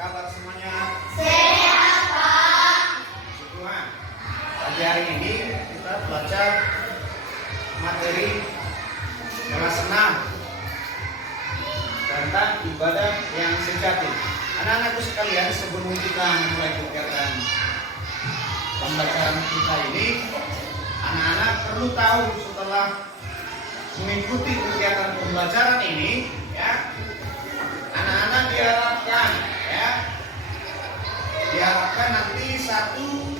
kabar semuanya? Sehat, Pak. Syukur. Pagi hari ini kita belajar materi kelas 6 tentang ibadah yang sejati. Anak-anakku sekalian, sebelum kita mulai kegiatan pembelajaran kita ini, anak-anak perlu tahu setelah mengikuti kegiatan pembelajaran ini, ya, anak-anak diharapkan nanti satu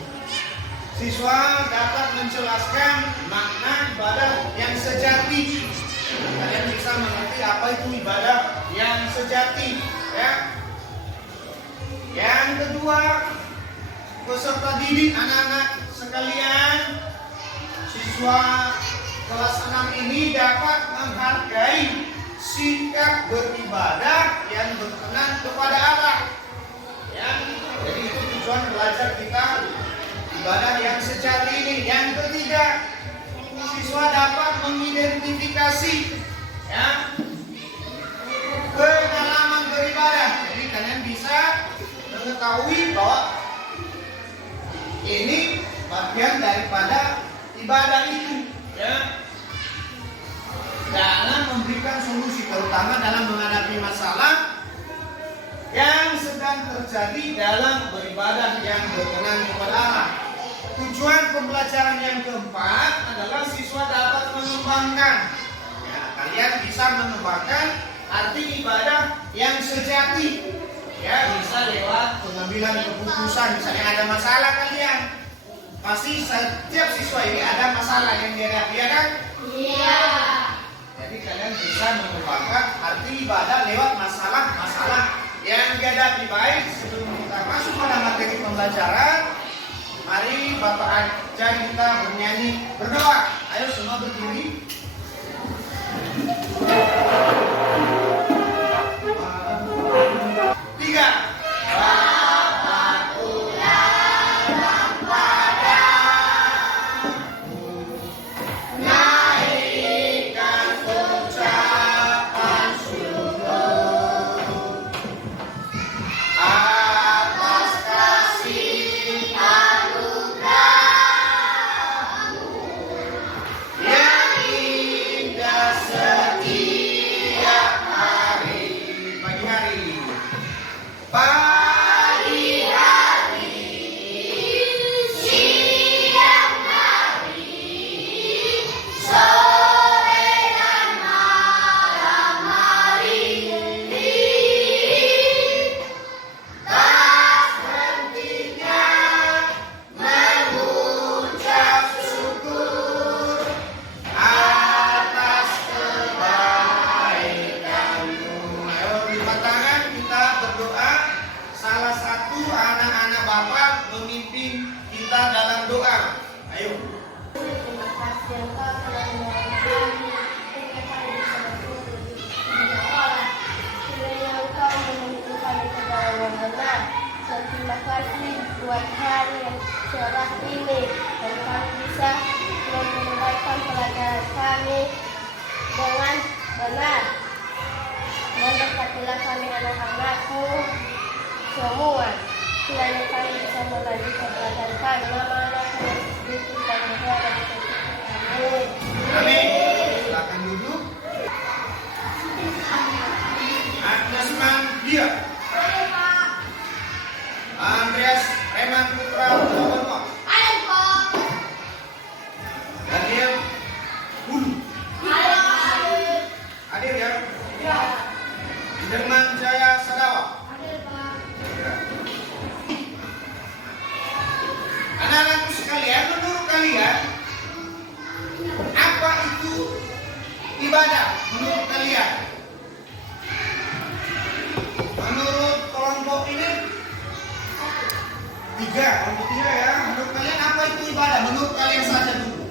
siswa dapat menjelaskan makna ibadah yang sejati. Kalian bisa mengerti apa itu ibadah yang sejati, ya. Yang kedua, peserta didik anak-anak sekalian, siswa kelas 6 ini dapat menghargai sikap beribadah yang berkenan kepada Allah. Ya, jadi itu tujuan belajar kita ibadah yang sejati ini. Yang ketiga, siswa dapat mengidentifikasi, ya, pengalaman beribadah. Jadi kalian bisa mengetahui bahwa ini bagian daripada ibadah itu, ya. Dalam memberikan solusi, terutama dalam menghadapi masalah yang sedang terjadi dalam beribadah yang berkenan kepada Allah. Tujuan pembelajaran yang keempat adalah siswa dapat mengembangkan, ya, kalian bisa mengembangkan arti ibadah yang sejati, ya, bisa lewat pengambilan keputusan. Misalnya ada masalah kalian, pasti setiap siswa ini ada masalah yang dihadapi, ya kan? Iya. Jadi kalian bisa mengembangkan arti ibadah lewat masalah-masalah yang dihadapi. Baik, sebelum kita masuk pada materi pembelajaran, mari Bapak ajar kita bernyanyi berdoa. Ayo semua berdiri. Tiga. Terima kasih buat hari yang cerah ini, dan kami bisa menunaikan pelajaran kami dengan benar. Dan berkatilah kami anak-anakku semua, kiranya kami bisa melanjutkan pelajaran kami. Nama anak kami sedikit dan mudah dan amin. Amin. Silakan duduk. Agnes Mandia. Andreas Reman Putra Prabowo. Halo, Pak. Daniel Hulu. Halo. Hadir, ya? Ya. Jerman Jaya Sadawa. Halo, Pak. Ya. Anak-anakku sekalian, menurut kalian apa itu ibadah? Menurut kalian? Menurut kelompok ini kelompok tiga, ya. Menurut kalian apa itu ibadah? Menurut kalian saja dulu.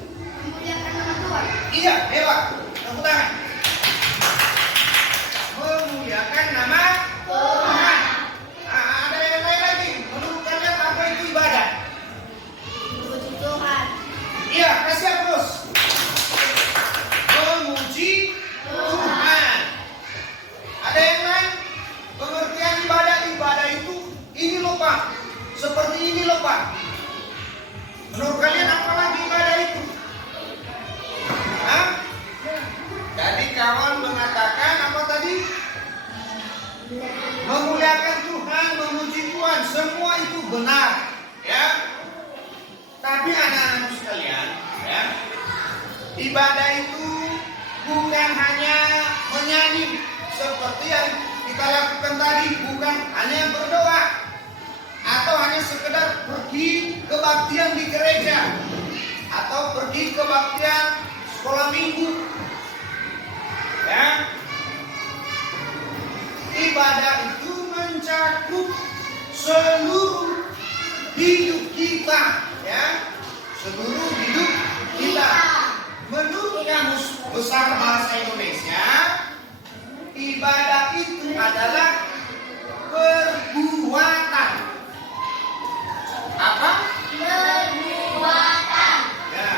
Memuliakan nama Tuhan. Iya, hebat. Tepuk tangan. Memuliakan nama Tuhan. Ada yang lain lagi. Menurut kalian apa itu ibadah? Memuji Tuhan. Iya, kasih terus. Memuji Tuhan. Ada yang lain? Pengertian ibadah itu apa? Menurut kalian apa lagi ibadah itu? Hah? Jadi kawan mengatakan apa tadi? Memuliakan Tuhan, memuji Tuhan, semua itu benar, ya. Tapi anak-anak sekalian, ya, ibadah itu bukan hanya menyanyi seperti yang kita lakukan tadi, bukan hanya berdoa atau hanya sekedar pergi kebaktian di gereja atau pergi kebaktian sekolah minggu, ya. Ibadah itu mencakup seluruh hidup kita, ya, seluruh hidup kita. Menurut Kamus Besar Bahasa Indonesia, ibadah itu adalah perbuatan. Apa? Perbuatan. Ya.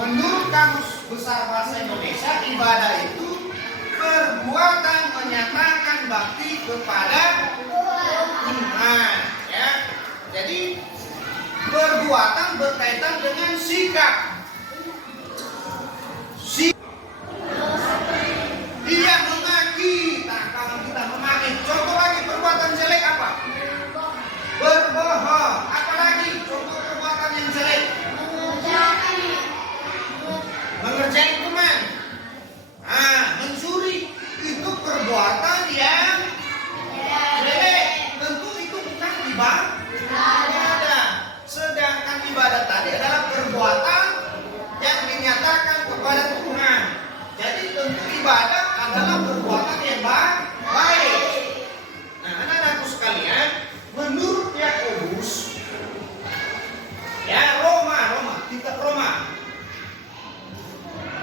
Menurut Kamus Besar Bahasa Indonesia, ibadah itu perbuatan menyatakan bakti kepada Tuhan, ya. Jadi perbuatan berkaitan dengan sikap. Dia memaki. Nah, kalau kita memaki, contoh lagi perbuatan jelek apa? Berbohong. Apalagi contoh perbuatan yang jelek? Mengerjai teman. Mencuri. Itu perbuatan yang jelek. Tentu itu bukan ibadah. Sedangkan ibadah tadi adalah perbuatan yang dinyatakan kepada Tuhan. Jadi tentu ibadah adalah perbuatan yang baik. Nah, anak-anakku sekalian, menurut Yakobus, ya, kitab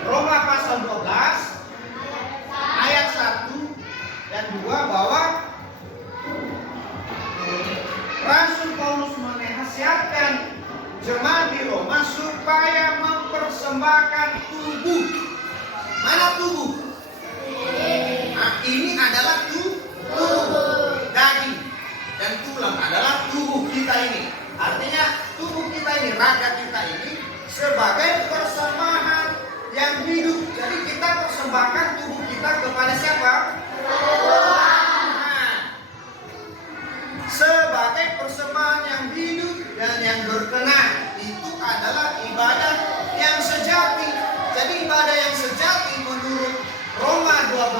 Roma pasal 12 ayat 1 dan 2 bahwa Rasul Paulus menasihatkan jemaat di Roma supaya mempersembahkan tubuh. Mana tubuh? Nah, ini adalah tubuh, daging dan tulang adalah tubuh kita ini. Artinya tubuh kita ini, raga kita ini sebagai persembahan yang hidup. Jadi kita persembahkan tubuh kita kepada siapa? Tuhan. Sebagai persembahan yang hidup dan yang berkenan. Itu adalah ibadah yang sejati. Jadi ibadah yang sejati menurut Roma 12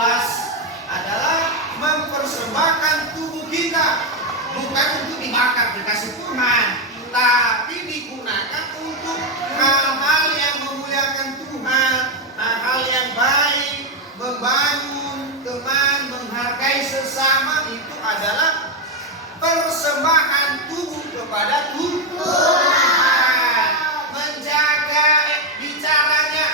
adalah mempersembahkan tubuh kita, bukan untuk dibakar dikasih Tuhan, tapi digunakan untuk hal-hal yang memuliakan Tuhan, hal-hal yang baik, membangun teman, menghargai sesama. Itu adalah persembahan tubuh kepada Tuhan. Menjaga bicaranya.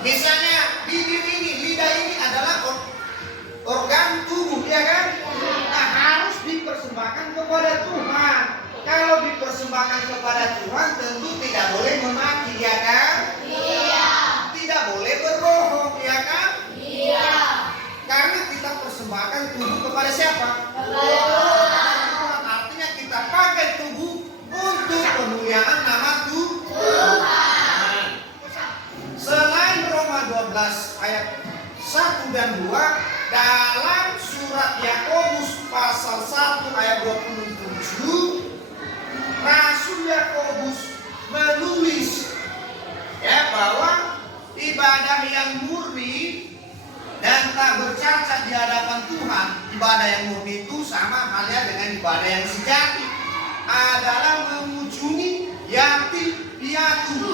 Misalnya bibir ini, lidah ini adalah organ tubuh, ya kan? Nah, harus dipersembahkan kepada Tuhan. Kalau dipersembahkan kepada Tuhan, tentu tidak boleh memaki, ya kan? Iya. Tidak boleh berbohong, ya kan? Iya. Karena kita persembahkan tubuh kepada siapa? Tuhan. Artinya kita pakai tubuh untuk pemuliaan nama Tuhan. Selain Roma 12 ayat 1 dan 2, dalam surat Yakobus pasal 1 ayat 27, Rasul Yakobus menulis, ya, bahwa ibadah yang murni dan tak bercacat di hadapan Tuhan, ibadah yang murni itu sama halnya dengan ibadah yang sejati, adalah mengunjungi yatim piatu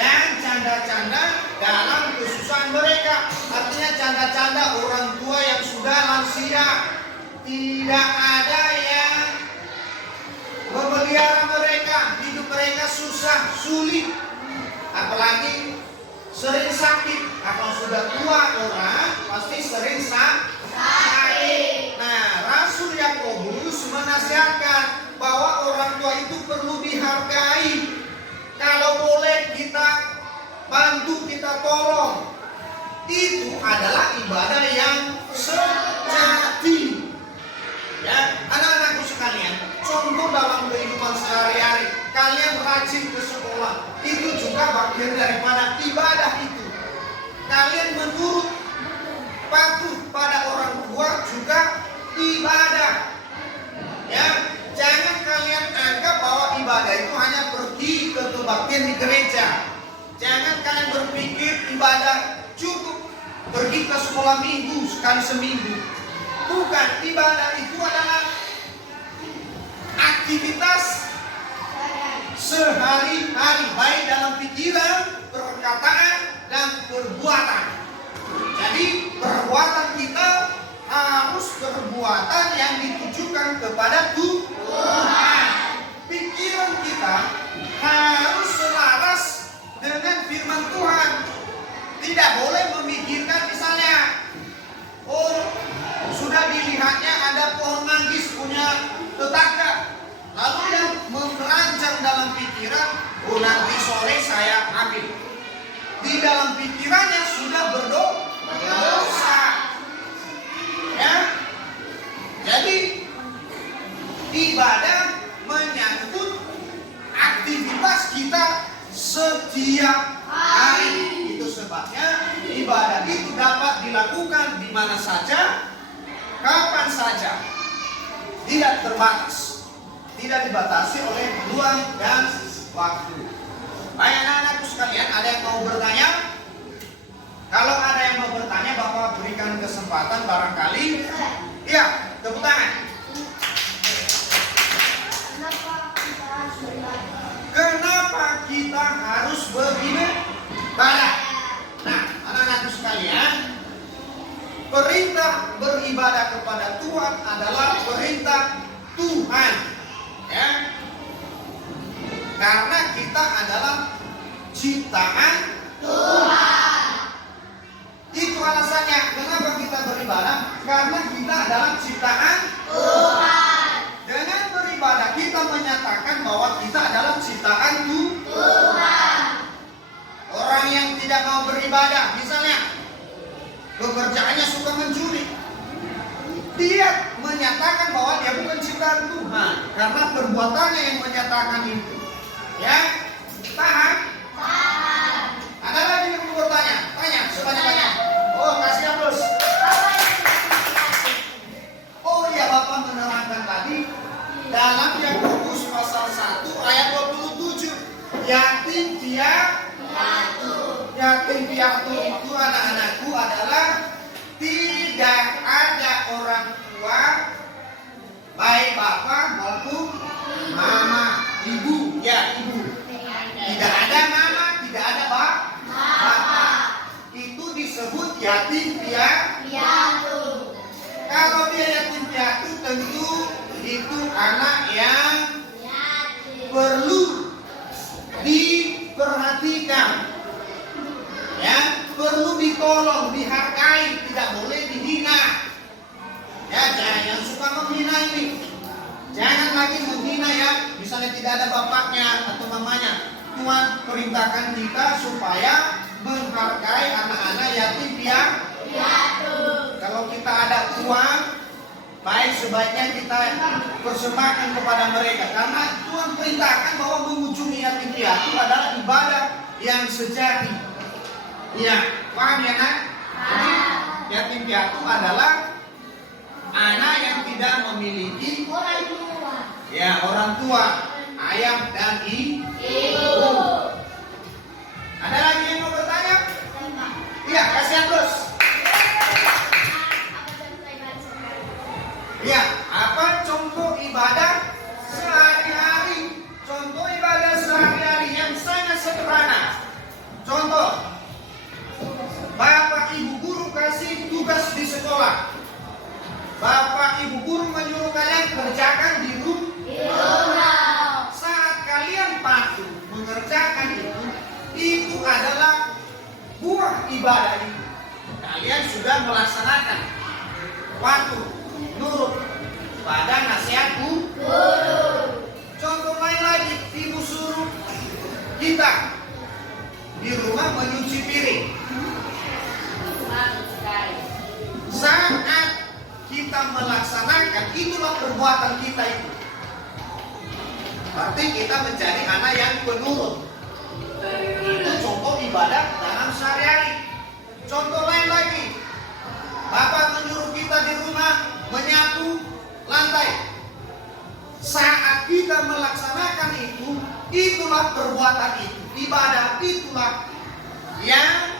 dan canda-canda dalam kesusahan mereka. Artinya canda-canda orang tua yang sudah lansia. Tidak ada yang memelihara mereka, hidup mereka susah, sulit, apalagi sering sakit. Kalau sudah tua orang pasti sering sakit. Nah, Rasul Yakobus menasihatkan bahwa orang tua itu perlu dihargai. Kalau boleh kita bantu, kita tolong. Itu adalah ibadah yang sejati. Ya, anak-anakku sekalian, contoh patuh pada orang tua juga ibadah. Ya, jangan kalian anggap bahwa ibadah itu hanya pergi ke kebaktian di gereja. Jangan kalian berpikir ibadah cukup pergi ke sekolah minggu sekali seminggu. Bukan, ibadah itu adalah aktivitas sehari-hari, baik dalam pikiran, perkataan, dan perbuatan. Jadi perbuatan kita harus perbuatan yang ditujukan kepada Tuhan. Pikiran kita harus selaras dengan firman Tuhan. Tidak boleh memikirkan misalnya, oh sudah dilihatnya ada pohon manggis punya tetangga, lalu yang merancang dalam pikiran, oh nanti sore saya ambil. Di dalam pikirannya sudah berdosa. Ya, jadi ibadah menyangkut aktivitas kita setiap hari. Itu sebabnya ibadah itu dapat dilakukan di mana saja, kapan saja, tidak terbatas, tidak dibatasi oleh ruang dan waktu. Baik anak-anakku sekalian, ada yang mau bertanya? Kalau ada yang mau bertanya, Bapak berikan kesempatan barangkali. Iya, tepuk tangan. Kenapa kita harus beribadah? Nah, anak-anakku sekalian, perintah beribadah kepada Tuhan adalah perintah Tuhan. Ya. Karena kita adalah ciptaan Tuhan. Itu alasannya kenapa kita beribadah, karena kita adalah ciptaan Tuhan. Dengan beribadah kita menyatakan bahwa kita adalah ciptaan Tuhan. Orang yang tidak mau beribadah, misalnya pekerjaannya suka mencuri, dia menyatakan bahwa dia bukan ciptaan Tuhan karena perbuatannya yang menyatakan itu. Ya, paham? Paham. Ada lagi yang mau bertanya? Tanya sebanyak-banyak. Oh, kasih aplaus. Oh iya, Bapak menerangkan tadi dalam Yakobus pasal 1 ayat 27, yatim piatu itu anak-anakku adalah tidak ada orang tua, baik bapak maupun mama, ibu, ya ibu. Tidak ada mama, tidak ada bapak. Itu disebut yatim piatu. Kalau dia yatim piatu, tentu itu anak yang perlu diperhatikan, ya, perlu ditolong, dihargai, tidak boleh dihina. Ya, jangan suka menghina ini. Jangan lagi menghina ya, misalnya tidak ada bapaknya atau mamanya. Tuhan perintahkan kita supaya menghargai anak-anak yatim piatu. Kalau kita ada uang, baik sebaiknya kita persembahkan kepada mereka, karena Tuhan perintahkan bahwa mengunjungi yatim piatu adalah ibadah yang sejati. Iya, paham ya nak? Jadi yatim piatu adalah anak yang tidak memiliki orang tua, ayah dan ibu. Ada lagi yang mau bertanya? Iya, kasih aplaus. Ya, apa contoh ibadah sehari-hari? Contoh ibadah sehari-hari yang sangat sederhana. Contoh, Bapak Ibu guru kasih tugas di sekolah. Bapak Ibu guru menyuruh kalian kerjakan di rumah. Saat kalian patuh mengerjakan itu adalah buah ibadah itu. Kalian sudah melaksanakan, patuh, nurut pada nasihat guru. Contoh lain lagi, ibu suruh kita di rumah menyuci piring. Saat kita melaksanakan, itulah perbuatan kita itu. Berarti kita menjadi anak yang penurut. Itu contoh ibadah dalam sehari-hari. Contoh lain lagi, Bapak menyuruh kita di rumah menyapu lantai. Saat kita melaksanakan itu, itulah perbuatan itu, ibadah itulah yang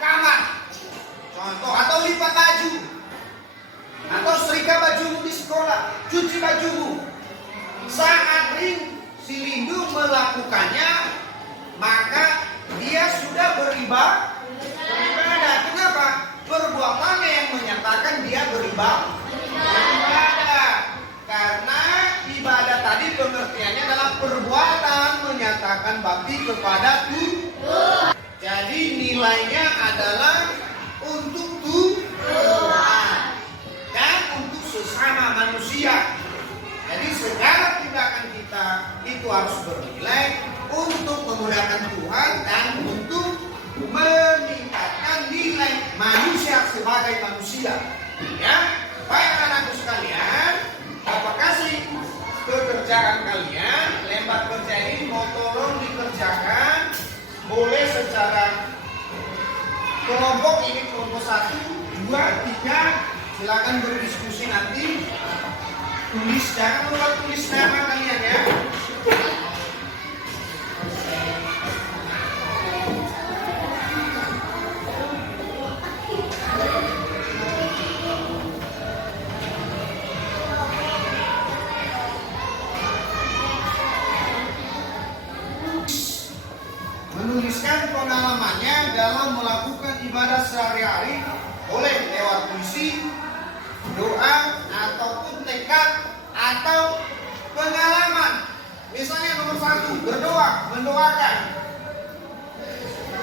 kamar. Contoh, atau lipat baju, atau setrika bajumu di sekolah, cuci bajumu. Saat si Lindu melakukannya, maka dia sudah beribadah. Kenapa? Perbuatannya yang menyatakan dia beribadah. Karena ibadah tadi pengertiannya adalah perbuatan menyatakan bakti kepada Tuhan. Jadi nilainya adalah untuk Tuhan dan untuk sesama manusia. Jadi segala tindakan kita itu harus bernilai untuk memudahkan Tuhan dan untuk meningkatkan nilai manusia sebagai manusia. Ya, baik anak-anakku sekalian, Bapak kasih pekerjaan kalian, lembar kerja ini mau tolong dikerjakan, boleh secara kelompok, ini kelompok 1, 2, 3, silakan berdiskusi nanti. Tulis, jangan lupa tulis nama kalian ya. Menuliskan pengalamannya dalam melakukan ibadah sehari-hari, boleh lewat puisi, doa, ataupun tekad, atau pengalaman. Misalnya nomor 1, berdoa, mendoakan.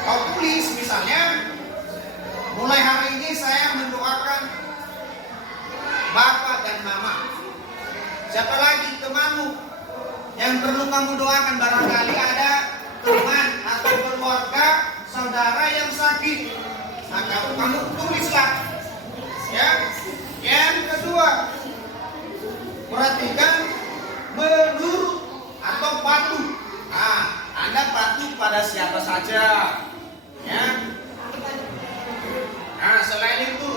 Kau tulis misalnya, mulai hari ini saya mendoakan Bapak dan Mama. Siapa lagi temanmu yang perlu kamu doakan? Barangkali ada teman atau keluarga, saudara yang sakit. Maka kamu tulislah. Ya. Yang kedua, perhatikan menurut atau patuh. Nah, Anda patuh pada siapa saja. Ya. Nah, selain itu,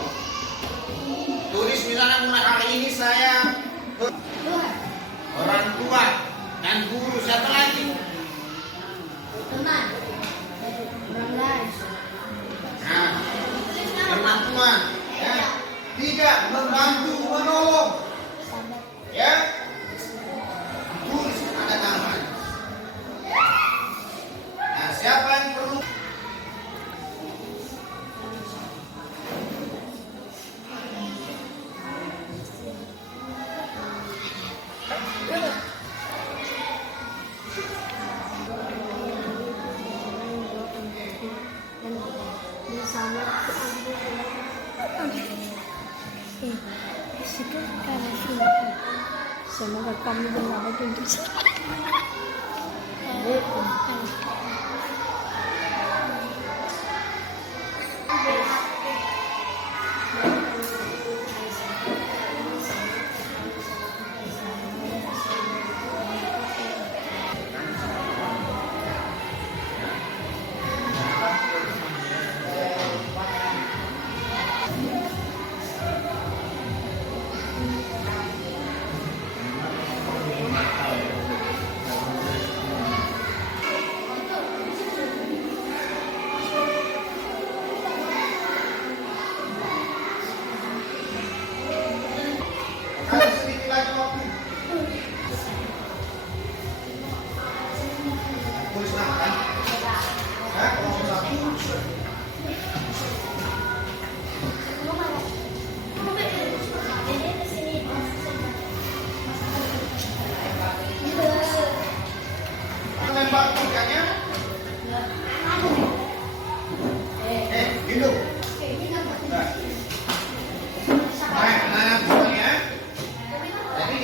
tulis misalnya mulai hari ini saya orang tua dan guru. Siapa lagi? Teman. Nah, teman Tuhan. Ya. 3, membantu, menolong. Ya. Tulis ada nama. Nah, siapa yang perlu? Semoga kami berlaku untuk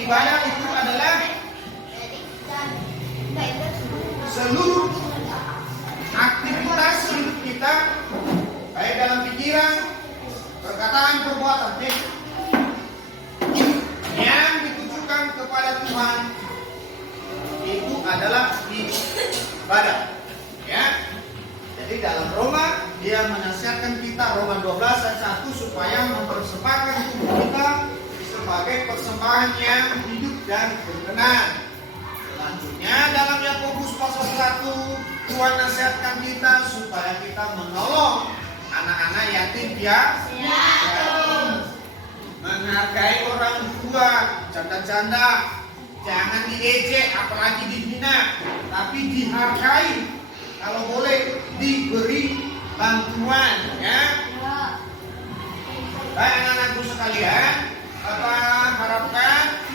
ibadah itu adalah seluruh aktivitas hidup kita, baik dalam pikiran, perkataan, perbuatan, yang ditujukan kepada Tuhan, itu adalah ibadah. Ya, jadi dalam Roma dia menasihatkan kita kita Roma 12 ayat 1 supaya mempersembahkan tubuh kita sebagai persembahan yang hidup dan berkenan. Selanjutnya dalam Yakobus pasal 1 Tuhan nasihatkan kita supaya kita menolong anak-anak yatim piatu, menghargai orang tua, janda-janda, jangan diejek apalagi dihina, tapi dihargai, kalau boleh diberi bantuan, ya. Baik anak-anakku sekalian, Bapak harapkan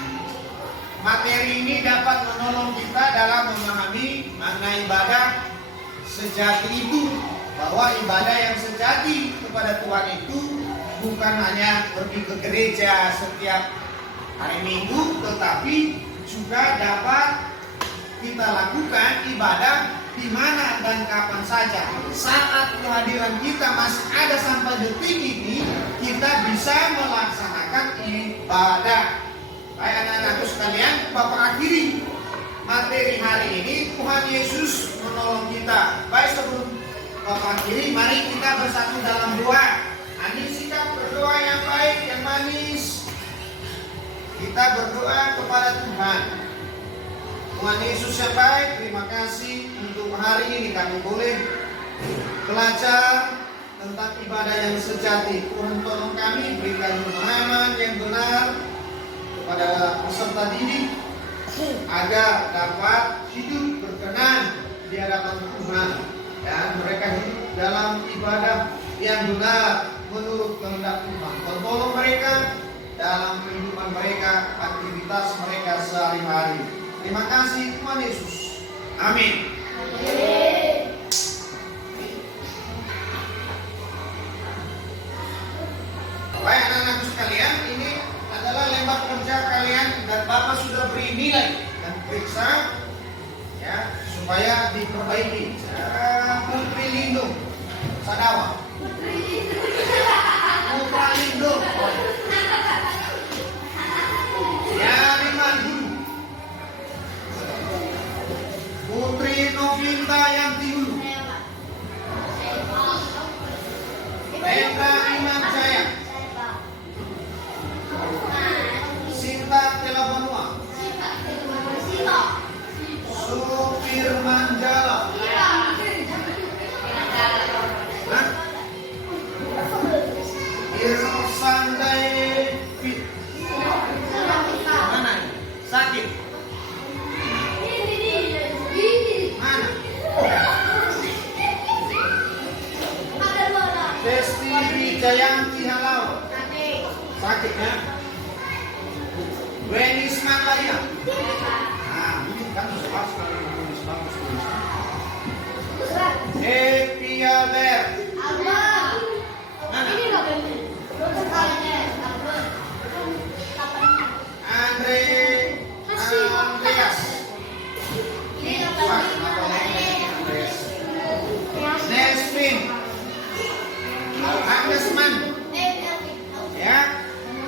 materi ini dapat menolong kita dalam memahami makna ibadah sejati itu, bahwa ibadah yang sejati kepada Tuhan itu bukan hanya pergi ke gereja setiap hari Minggu, tetapi juga dapat kita lakukan ibadah di mana dan kapan saja. Saat kehadiran kita masih ada sampai detik ini, kita bisa melaksanakan ibadah. Baik anak-anakku sekalian, Bapak akhiri materi hari ini. Tuhan Yesus menolong kita. Baik, sebelum Bapak akhiri, mari kita bersatu dalam doa. Ini sikap berdoa yang baik, yang manis. Kita berdoa kepada Tuhan. Tuhan Yesus yang baik, terima kasih untuk hari ini kami boleh belajar tentang ibadah yang sejati. Tuhan tolong kami, berikan pemahaman yang benar kepada peserta didik agar dapat hidup berkenan di hadapan Tuhan dan mereka hidup dalam ibadah yang benar menurut kehendak Tuhan. Tolong mereka dalam kehidupan mereka, aktivitas mereka sehari-hari. Terima kasih Tuhan Yesus. Amin. Baik anak-anakku sekalian, ini adalah lembar kerja kalian dan Bapak sudah beri nilai dan periksa, ya, supaya diperbaiki. Putri Lindung Sadawa. Putra Lindung. Ya, Riman dulu. Putri Novinta yang dulu. Pendra Iman Jaya. Sinta Telabanua. Supir Manjala. Irsandai Fit. Mana? Sakit. Mana? Desti Wijayanti Halau. Sakit ya? Wenis Malaya. Nah, ini kan pas kalau menulis bagus. Happy Albert. Andreas. Nesmin. Agnesman. Ya.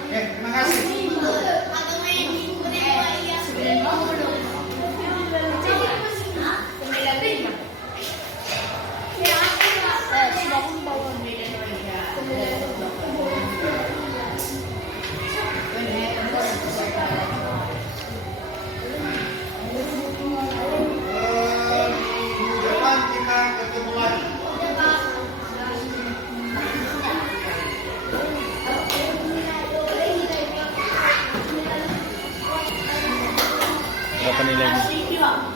Terima kasih. Minggu depan kita ketemu lagi. Berapa nilainya?